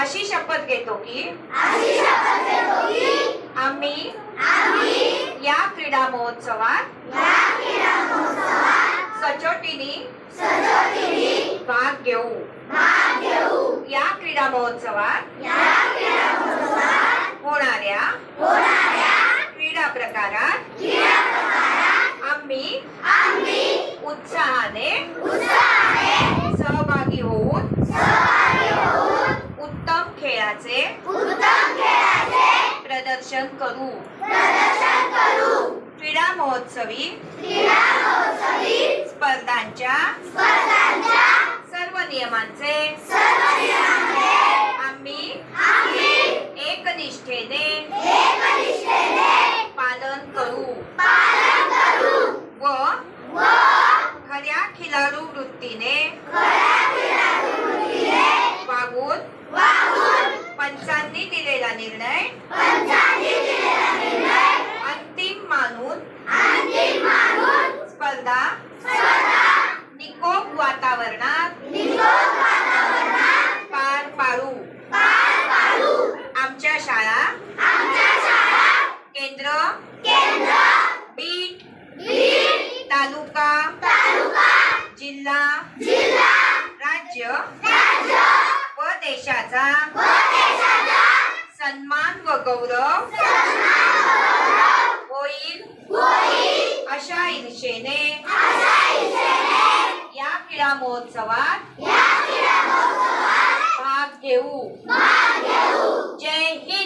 अशी शपथ घेतो की आम्ही या क्रीडा महोत्सवात सचोटीने भाग घेऊ. या क्रीडा महोत्सवात होणाऱ्या क्रीडा प्रकारात खेळाचे प्रदर्शन करू. क्रीडा महोत्सवी स्पर्धांच्या सर्व नियमांचे आम्ही एकनिष्ठेने पालन करू. व खऱ्या खिलाडू वृत्तीने निर्णय? अंतिम मानून? स्पर्धा? निकोप वातावरणात? पार पाडू. आमच्या शाळा? केंद्र? बीट तालुका? जिल्हा? राज्य? व देशाचा? सन्मान व गौरव होईल. अशा इर्षेने या क्रीडा महोत्सवात भाग घेऊ. जय हिंद.